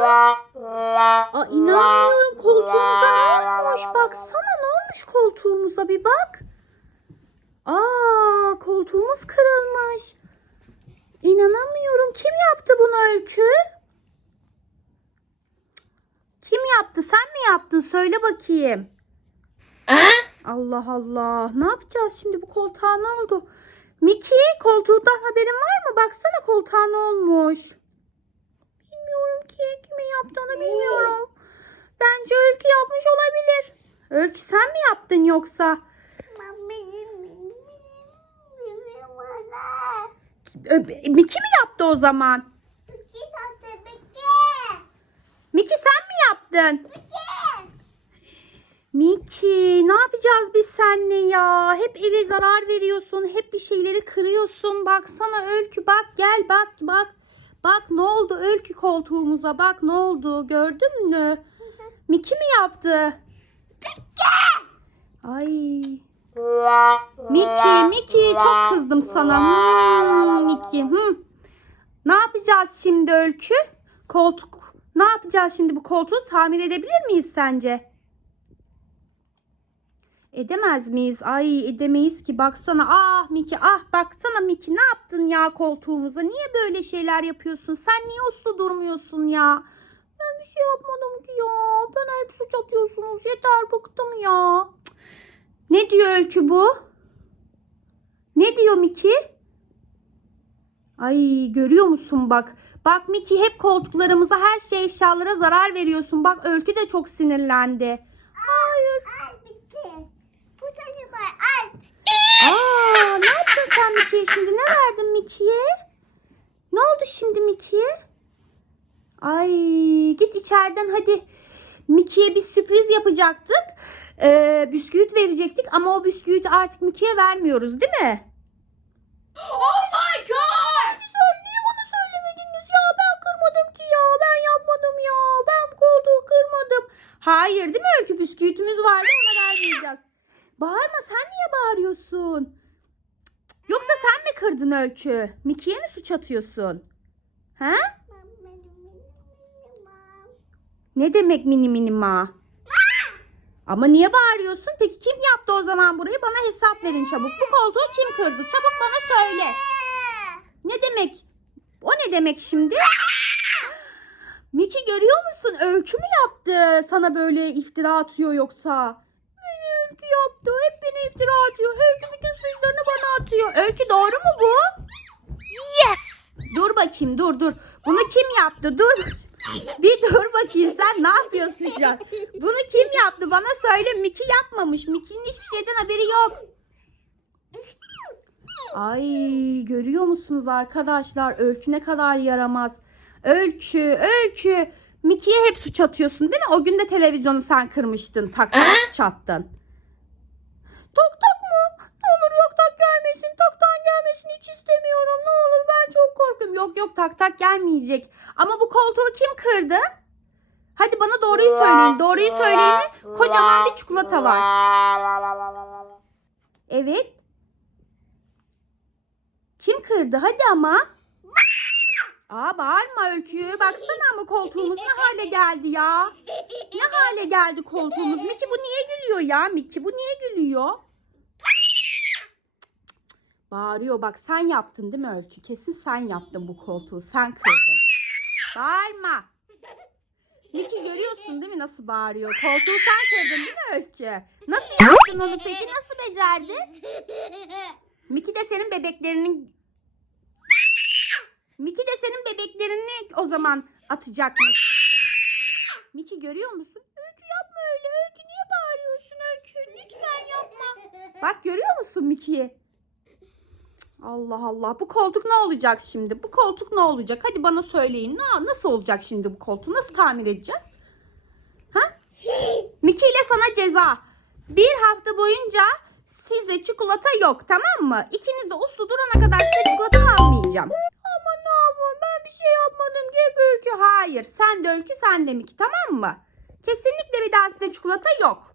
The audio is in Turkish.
Aa, inanmıyorum koltuğumuza ne olmuş? Baksana ne olmuş koltuğumuza bir bak. Aa koltuğumuz kırılmış. İnanamıyorum. Kim yaptı bunu Öykü? Kim yaptı? Sen mi yaptın? Söyle bakayım. Allah Allah. Ne yapacağız şimdi bu koltuğa ne oldu? Miki koltuğundan haberin var mı? Baksana koltuğa ne olmuş. Bilmiyorum ki kimin yaptığını bilmiyorum. Bence Öykü yapmış olabilir. Öykü sen mi yaptın yoksa? Ö- Miki mi yaptı o zaman? Miki sen mi yaptın? Miki ne yapacağız biz seninle ya? Hep eve zarar veriyorsun. Hep bir şeyleri kırıyorsun. Baksana Öykü bak gel bak bak. Bak ne oldu Öykü koltuğumuza bak ne oldu gördün mü? Miki mi yaptı? Ay. Miki Miki çok kızdım sana. Hmm, Miki. Hmm. Ne yapacağız şimdi Öykü? Koltuk. Ne yapacağız şimdi bu koltuğu tamir edebilir miyiz sence? Edemez miyiz? Ay edemeyiz ki. Baksana. Ah Miki ah baksana Miki ne yaptın ya koltuğumuza? Niye böyle şeyler yapıyorsun? Sen niye uslu durmuyorsun ya? Ben bir şey yapmadım ki ya. Bana hep suç atıyorsunuz. Yeter bıktım ya. Ne diyor Öykü bu? Ne diyor Miki? Ay görüyor musun bak. Bak Miki hep koltuklarımıza her şey eşyalara zarar veriyorsun. Bak Öykü de çok sinirlendi. Hayır. Aa, ne yaptın sen Mickey'e şimdi? Ne verdin Mickey'e? Ne oldu şimdi Mickey'e? Ay git içeriden hadi. Mickey'e bir sürpriz yapacaktık. Ee, bisküvit verecektik ama o bisküviti artık Mickey'e vermiyoruz değil mi? Oh my gosh! Sen niye bana söylemediniz ya? Ben kırmadım ki ya. Ben yapmadım ya. Ben koltuğu kırmadım. Hayır değil mi Öykü? Bisküvitimiz vardı ona vermeyeceğiz. Bağırma sen niye bağırıyorsun? Yoksa sen mi kırdın Öykü? Miki'ye mi suç atıyorsun? He? Ne demek mini mini ma? Ama niye bağırıyorsun? Peki kim yaptı o zaman burayı? Bana hesap verin çabuk. Bu koltuğu kim kırdı? Çabuk bana söyle. Ne demek? O ne demek şimdi? Miki görüyor musun? Öykü mü yaptı? Sana böyle iftira atıyor yoksa? Beni iftira atıyor. Öykü bütün suçlarını bana atıyor. Öykü doğru mu bu? Yes. Dur bakayım dur dur. Bunu kim yaptı? Dur. Bir dur bakayım sen ne yapıyorsun şu an? Bunu kim yaptı? Bana söyle. Miki yapmamış. Miki'nin hiçbir şeyden haberi yok. Ay görüyor musunuz arkadaşlar? Öykü ne kadar yaramaz. Öykü, Öykü. Miki'ye hep suç atıyorsun değil mi? O gün de televizyonu sen kırmıştın. Tak tak suç attın. Tak tak mı? Ne olur yok tak gelmesin. Taktan gelmesin hiç istemiyorum. Ne olur ben çok korkuyorum. Yok yok tak tak gelmeyecek. Ama bu koltuğu kim kırdı? Hadi bana doğruyu söyleyin. Doğruyu söyleyin. Kocaman bir çikolata var. Evet. Kim kırdı? Hadi ama. Aa bağırma Öykü. Baksana ama koltuğumuz ne hale geldi ya. Ne hale geldi koltuğumuz. Miki bu niye gülüyor ya? Miki bu niye gülüyor? Bağırıyor bak sen yaptın değil mi Öykü? Kesin sen yaptın bu koltuğu. Sen kırdın. Bağırma. Miki görüyorsun değil mi nasıl bağırıyor? Koltuğu sen kırdın değil mi Öykü? Nasıl yaptın onu peki? Nasıl becerdin? Miki de senin bebeklerinin Miki de senin bebeklerini o zaman atacakmış. Miki görüyor musun? Öykü yapma öyle. Öykü niye bağırıyorsun Öykü? Lütfen yapma. Bak görüyor musun Miki'yi? Allah Allah. Bu koltuk ne olacak şimdi? Bu koltuk ne olacak? Hadi bana söyleyin. Na- Nasıl olacak şimdi bu koltuğu? Nasıl tamir edeceğiz? Ha? Miki ile sana ceza. Bir hafta boyunca sizde çikolata yok tamam mı? İkiniz de uslu durana kadar size çikolata almayacağım. Şey yapmadım ki Öykü. Hayır sen de Öykü sen de Miki tamam mı? Kesinlikle bir daha size çikolata yok.